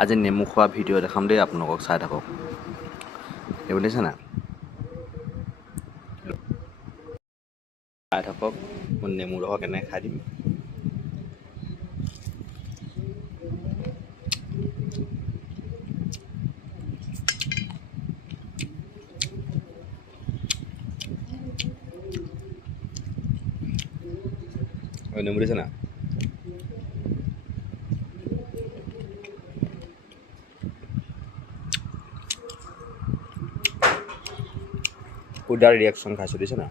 আজি নেমু খোৱা ভিডিঅ' দেখাম দেই আপোনালোকক, চাই থাকক। এই বুজিছে না, চাই থাকক মই নেমু ৰস কেনেকৈ খাই দিম। নেমু দিছে না, সুদাৰ ৰিয়েকশ্যন খাইছোঁ দিছে না।